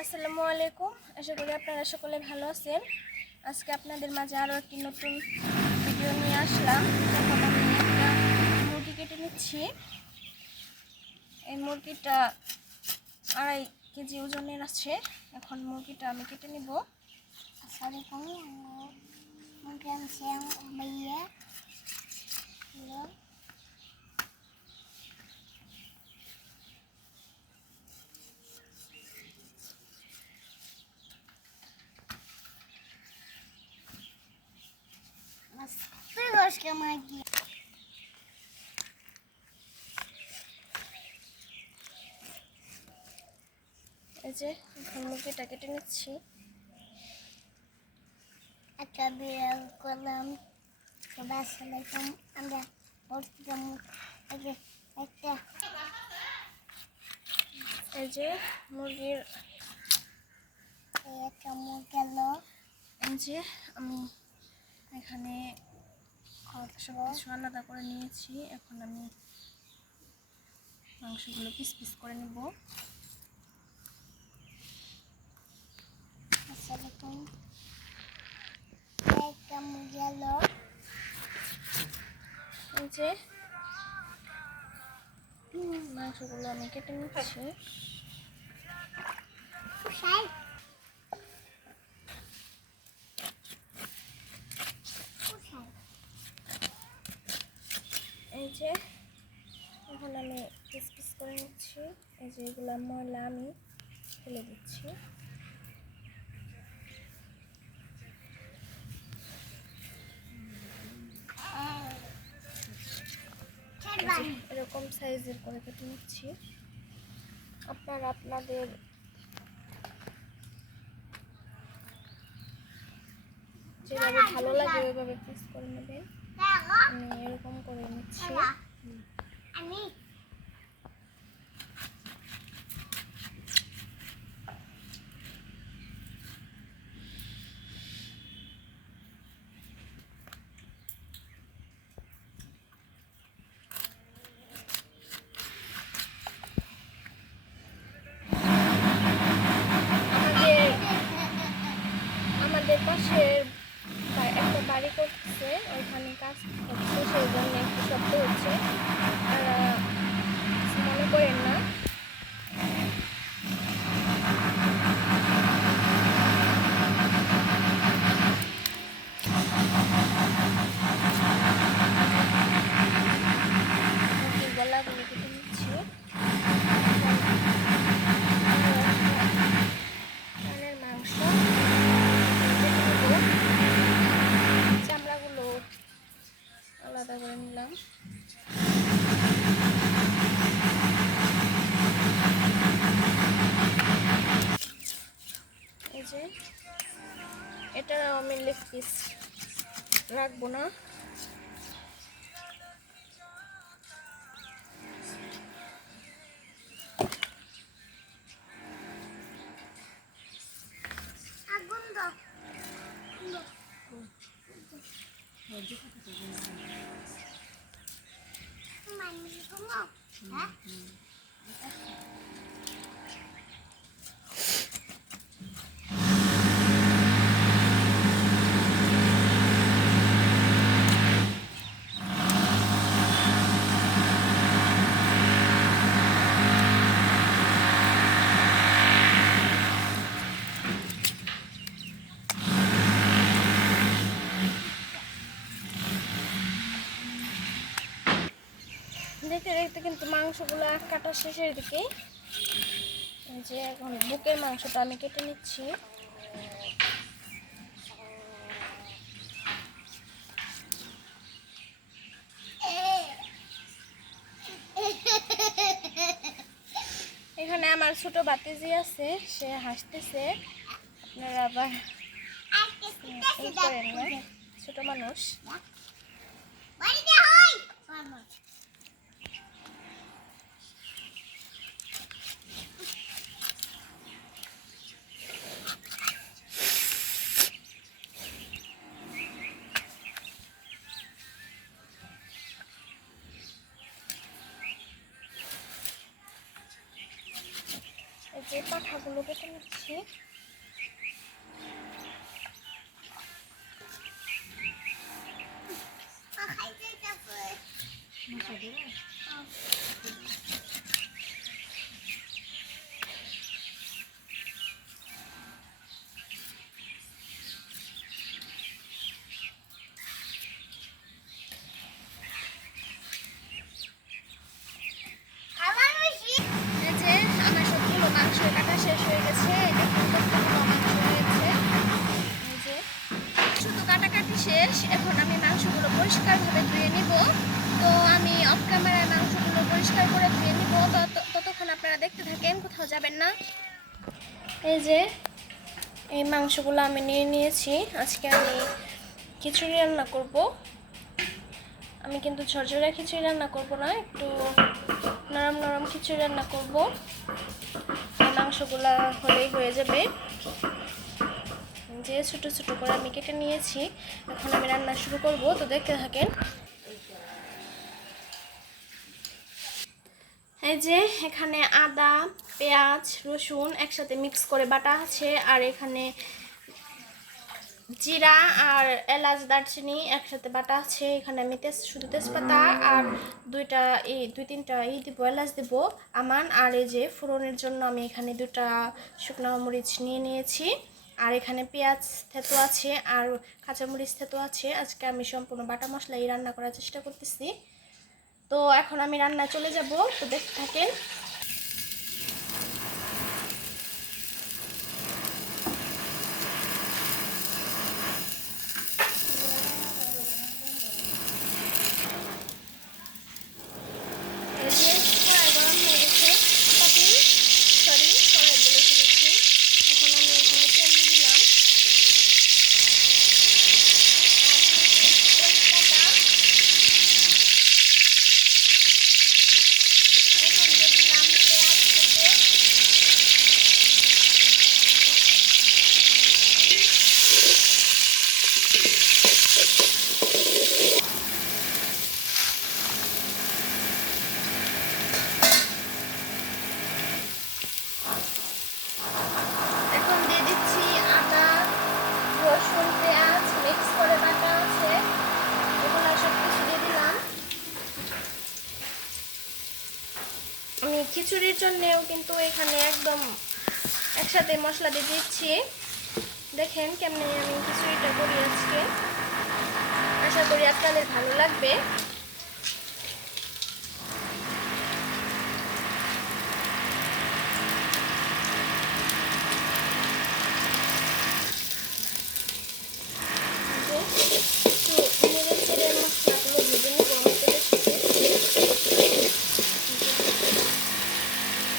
আসসালামু আলাইকুম। আশা করি আপনারা সকলে ভালো আছেন। আজকে আপনাদের মাঝে আরও একটি নতুন ভিডিও নিয়ে আসলাম। তখন আমি একটা মুরগি কেটে নিচ্ছি। এই মুরগিটা 2.5 কেজি ওজনের আছে। এখন মুরগিটা আমি কেটে নিব। এই যে এখন মুরগিটা কেটে নিচ্ছি। একটা বিড়াল করলাম। সবাই আসসালামাইকুম। আমরা একটা এই যে মুরগির একটা মুখ গেল। এই যে আমি এখানে সব কিছু আলাদা করে নিয়েছি। এখন আমি মাংসগুলো পিস পিস করে নেব। আসসালামাইকুম। একটা মুখ গেল। এই যে মাংসগুলো আমি কেটে নিচ্ছি। এই যে এখন আমি পিস পিস করে নিচ্ছি। এই যে এগুলো ময়লা আমি ফেলে দিচ্ছি। এরকম সাইজের করে কেটে নিচ্ছি। আপনারা আপনাদের যেভাবে ভালো লাগে ওইভাবে পিস করে নেবেন। আমি এরকম করে নিচ্ছি। আমাদের পাশের একটা বাড়ি করতেছে, ওইখানে কাজ হচ্ছে, সেই জন্য একটু শব্দ হচ্ছে, মনে করেন না। গলাগুলো কেটে নিচ্ছি। কানের মাংস চামড়াগুলো আলাদা করে নিলাম। এই যে এটা আমি লেগ পিস রাখবো না। দেখতে দেখতে কিন্তু মাংসগুলো কাটা শেষের দিকে। যে এখন বুকের মাংসটা আমি কেটে নিচ্ছি। এখানে আমার ছোট ভাতিজি আছে, সে হাসতেছে। আপনারা আবার করেন না, ছোট মানুষ। এই যে পাঠাগুলো কেটে নিচ্ছি। এই যে আমার সবগুলো মাংস কাটা শেষ হয়ে গেছে। এখন কতগুলো মাংস হয়েছে, এই যে শুধু কাটাকাটি শেষ। এখন আমি মাংসগুলো পরিষ্কারভাবে ধুয়ে নিব। তো আমি অফ ক্যামেরায় মাংসগুলো পরিষ্কার করে ধুয়ে নিব, ততক্ষণ আপনারা দেখতে থাকেন, কোথাও যাবেন না। এই যে এই মাংসগুলো আমি নিয়ে নিয়েছি। আজকে আমি খিচুড়ি রান্না করব। আমি কিন্তু ঝরঝরা খিচুড়ি রান্না করব না, একটু নরম নরম খিচুড়ি রান্না করব। মাংসগুলা হলেই হয়ে যাবে। যে ছোট ছোট করে আমি কেটে নিয়েছি, এখন আমি রান্না শুরু করব, তো দেখতে থাকেন। এই যে এখানে আদা, পেঁয়াজ, রসুন একসাথে মিক্স করে বাটা আছে, আর এখানে জিরা আর এলাচ দারচিনি একসাথে বাটা আছে। এখানে আমি শুধু তেজপাতা আর দুই তিনটা দিব, এলাচ দিব আমান। আর এই যে ফোড়নের জন্য আমি এখানে 2টা শুকনো মরিচ নিয়ে নিয়েছি, আর এখানে পেঁয়াজ থেতো আছে আর কাঁচামরিচ থেতো আছে। আজকে আমি সম্পূর্ণ বাটা মশলাই রান্না করার চেষ্টা করতেছি। তো এখন আমি রান্না চলে যাব, তো দেখতে থাকেন। রসুন, পেঁয়াজ মিক্স করে বাটা আছে, এগুলো সব কিছু দিয়ে দিলাম। আমি খিচুড়ির জন্যেও কিন্তু এখানে একদম একসাথে মশলা দিয়ে দিচ্ছি। দেখেন কেমনে আমি খিচুড়িটা করি আজকে, আশা করি আপনাদের ভালো লাগবে।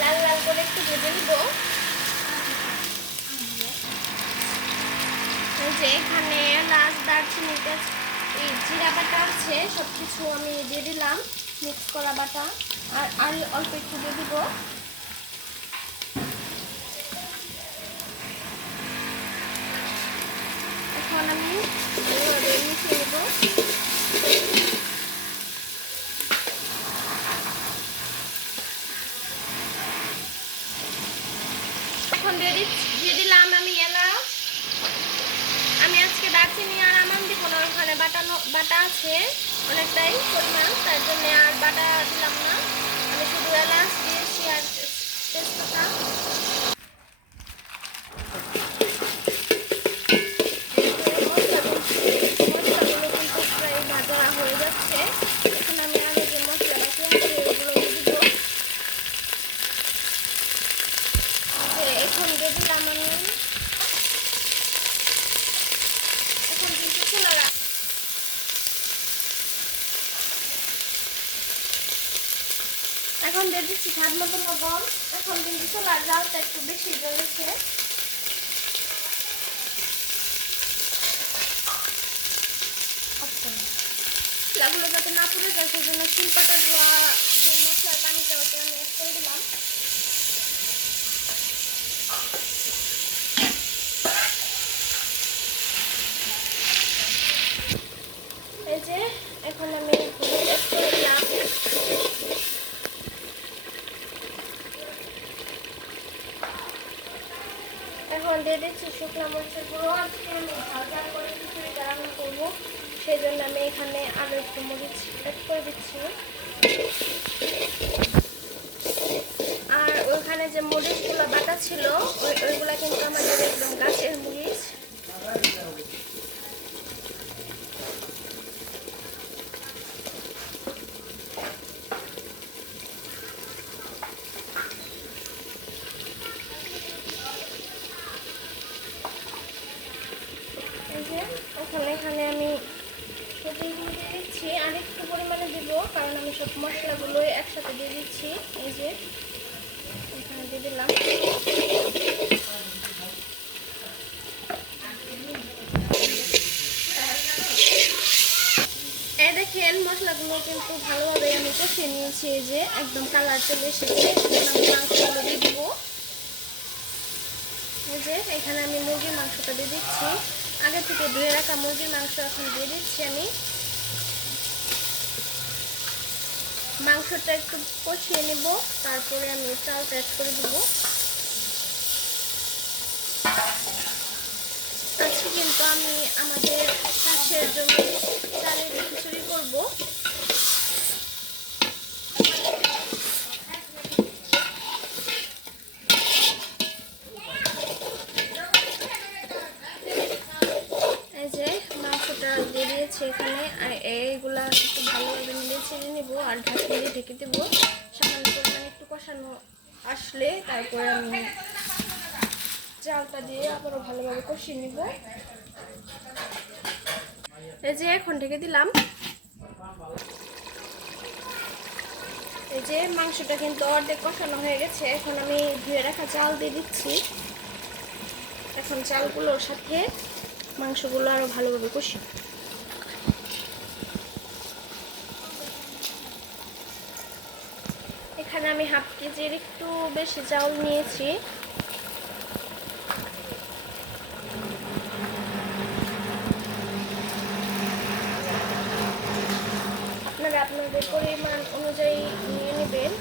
লাল লাল করে একটু ভেজে নিব। যে এখানে এলাচ, দারচিনি, এই জিরা বাটা আছে, সব কিছু আমি দিয়ে দিলাম, মিক্স করা বাটা। আর অল্প একটু দিয়ে দিব। এখন আমি এভাবে মিশিয়ে নেব। এখন দিয়ে দিলাম আমি এলাচ। আমি আজকে দারচিনি আর আমান দিব না, ওখানে বাটা আছে অনেকটাই পরিমাণ, তার জন্য আর বাটা দিলাম না। আমি শুধু এলাচ দিয়েছি আর তেজপাতা। মশলাগুলো কিন্তু প্রায় ভাজা হয়ে যাচ্ছে। এখন আমি আগে যে মশলা বাকি আছে ওগুলো দিয়ে দিব। এখন দিয়ে দিলাম আমি, এখন কিন্তু চুলা এখন দিয়ে দিচ্ছি স্বাদ মতো লবণ। এখন কিন্তু চুলার জালটা একটু বেশি জ্বলেছে। মশলাগুলো যাতে না পুড়ে যায় সেজন্য শিলপাটা ধোয়া যে মশলার পানিটা ওটা আমি অ্যাড করে দিলাম। এই যে এখন আমি হলুদ অ্যাড করে দিলাম। এখন দিয়ে দিচ্ছি শুকনো মরিচের গুঁড়ো। আজকে আমি ঝাল করে খিচুড়িটা রান্না করবো, সেই জন্য আমি এখানে আরও একটু মরিচ অ্যাড করে দিচ্ছি। আর ওইখানে যে মরিচগুলো বাটা ছিল ওইগুলা কিন্তু আমাদের একদম গাছের মরিচ। এখানে আমি সবজিগুলো দিয়ে দিচ্ছি, আর একটু পরিমাণে দিব কারণ আমি সব মশলাগুলো একসাথে দিয়ে দিচ্ছি। এই যে এখানে দিয়ে দিলাম। এই দেখেন মশলাগুলো কিন্তু ভালোভাবে আমি কষিয়ে নিয়েছি। এই যে একদম কালার চলে এসেছে। আমি মাংসগুলো দিয়ে দিব। এই যে এখানে আমি মুরগির মাংসটা দিয়ে দিচ্ছি, আগে থেকে ধুয়ে রাখা মুরগির মাংস এখন দিয়ে দিচ্ছি। আমি মাংসটা একটু কষিয়ে নেব, তারপরে আমি চালটা অ্যাড করে দেব। আজকে কিন্তু আমি আমাদের চাষের জন্য চালের খিচুড়ি করব। এই যে মাংসটা দিয়ে দিয়েছি এখানে, আর এইগুলা একটু ভালোভাবে মিলিয়ে ছেড়ে নেব আর ঢাকা দিয়ে ঢেকে দেবো। সামান্য পরিমাণে একটু কষানো আসলে তারপরে আমি চালটা দিয়ে আবারও ভালোভাবে কষিয়ে নেব। এই যে এখন ঢেকে দিলাম। এই যে মাংসটা কিন্তু অর্ধেক কষানো হয়ে গেছে। এখন আমি ধুয়ে রাখা চাল দিয়ে দিচ্ছি। এখন চালগুলোর সাথে মাংসগুলো আরো ভালোভাবে কষি। এখানে আমি হাফ কেজির একটু বেশি চাউল নিয়েছি। আপনারা আপনাদের পরিমাণ অনুযায়ী নিয়ে নেবেন।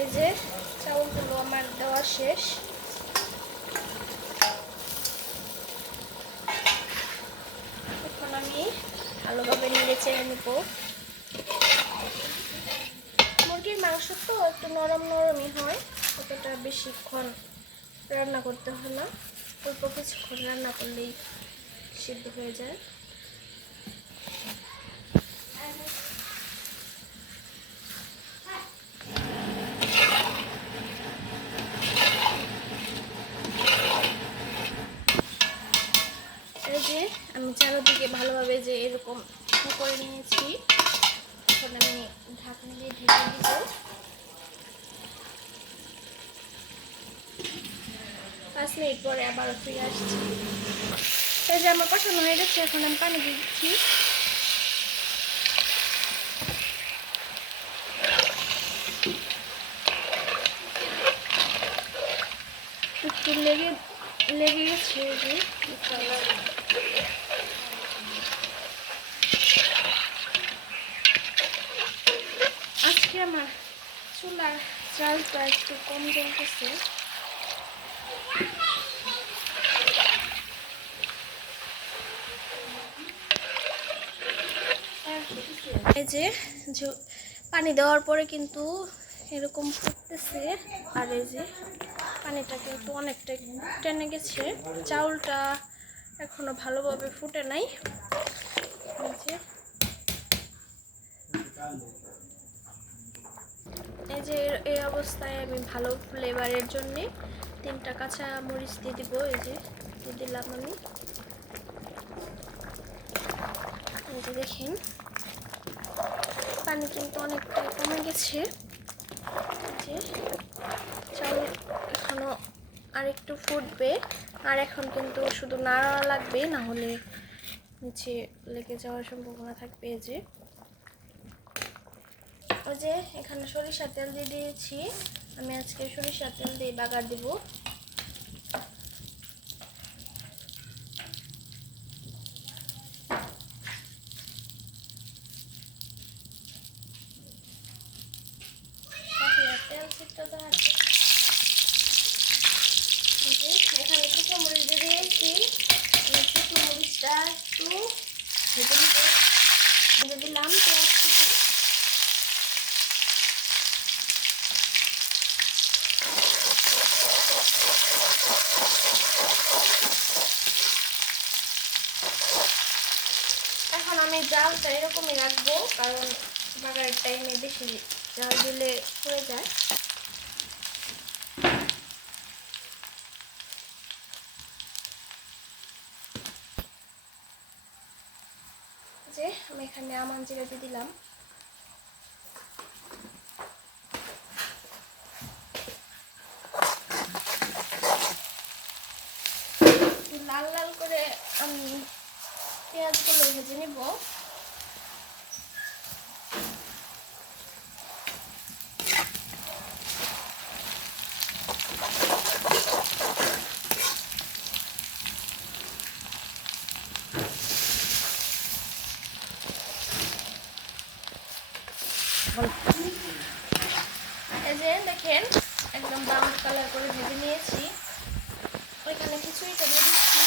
এই যে চাউলগুলো আমার দেওয়া শেষ। এখন আমি ভালোভাবে নেড়ে চেড়ে নেব। মুরগির মাংস তো একটু নরম নরমই হয়, অতটা বেশিক্ষণ রান্না করতে হয় না, অল্প কিছুক্ষণ রান্না করলেই সিদ্ধ হয়ে যায়। এই যে আমি চারদিকে ভালোভাবে যে এরকম করে নিয়েছি। এখন আমি ঢাকনা দিয়ে ঢেকে দিব। 5 মিনিট পরে আবারও ফিরে আসছি। এই যে আমার কষানো হয়ে গেছে, এখন আমি পানি দিয়ে দিচ্ছি। একটু লেগে গেছে। এই যে আজকে আমার চুলার চালটা একটু কম জ্বলতেছে। এই যে পানি দেওয়ার পরে কিন্তু এরকম ফুটতেছে, আর এই যে পানিটা কিন্তু অনেকটা টেনে গেছে। চাউলটা এখনো ভালোভাবে ফুটে নাই। এই যে এই অবস্থায় আমি ভালো ফ্লেভারের জন্য 3টা কাঁচা মরিচ দিয়ে দিব। এই যে দিয়ে দিলাম আমি। এই যে দেখেন পানি কিন্তু অনেকটা কমে গেছে। যে চাউল এখনো আর একটু ফুটবে, আর এখন কিন্তু শুধু নাড়া লাগবে, না হলে নিচে লেগে যাওয়ার সম্ভাবনা থাকবে। যে ওই যে এখানে সরিষার তেল দিয়ে দিয়েছি। আমি আজকে সরিষার তেল দিয়ে বাগার দিব। এখানে শুকনো মরিচ দিয়ে দিয়েছি। এই শুকনো মরিচটা একটু ভেজে নিতে দিয়ে দিলাম পেঁয়াজ কুচি। এখন আমি জালটা এরকমই রাখবো, কারণ বাগারের টাইমে বেশি জাল দিলে হয়ে যায়। যে আমি এখানে আমান জিরা দিয়ে দিলাম। লাল লাল করে আমি পেঁয়াজগুলো ভেজে নিব। এই যে দেখেন একদম ব্রাউন কালার করে ভেজে নিয়েছি। ওইখানে খিচুড়িটা দিয়ে দিচ্ছি।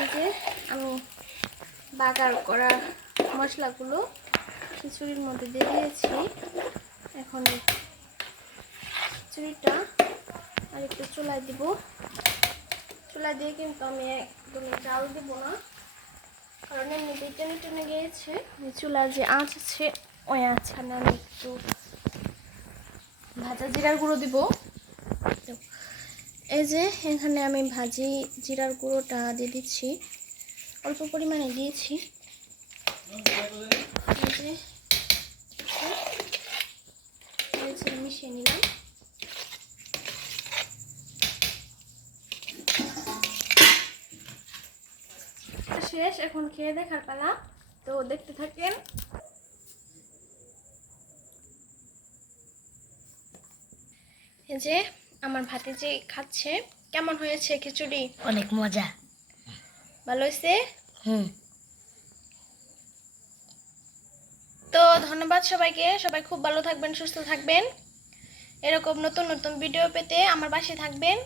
এই যে আমি বাগার করা মশলাগুলো খিচুড়ির মধ্যে দিয়ে দিয়েছি। এখন খিচুড়িটা আর একটু চুলায় দিব। চুলা দিয়ে কিন্তু আমি একদমই জাল দিব না, কারণ এমনিতেই টেনে টেনে গিয়েছে। চুলার যে আঁচ আছে ওই আঁচখানে আমি একটু ভাজা জিরার গুঁড়ো দিব। এই যে এখানে আমি ভাজি জিরার গুঁড়োটা দিয়ে দিচ্ছি, অল্প পরিমাণে দিয়েছি। মিশিয়ে নিলাম। শেষ, এখন খেয়ে দেখার পালা। তো দেখতে থাকেন। এই যে আমার ভাতিজি খাচ্ছে। কেমন হয়েছে খিচুড়ি? অনেক মজা। ভালো হয়েছে? তো ধন্যবাদ সবাইকে। সবাই খুব ভালো থাকবেন, সুস্থ থাকবেন। এরকম নতুন নতুন ভিডিও পেতে আমার পাশে থাকবেন।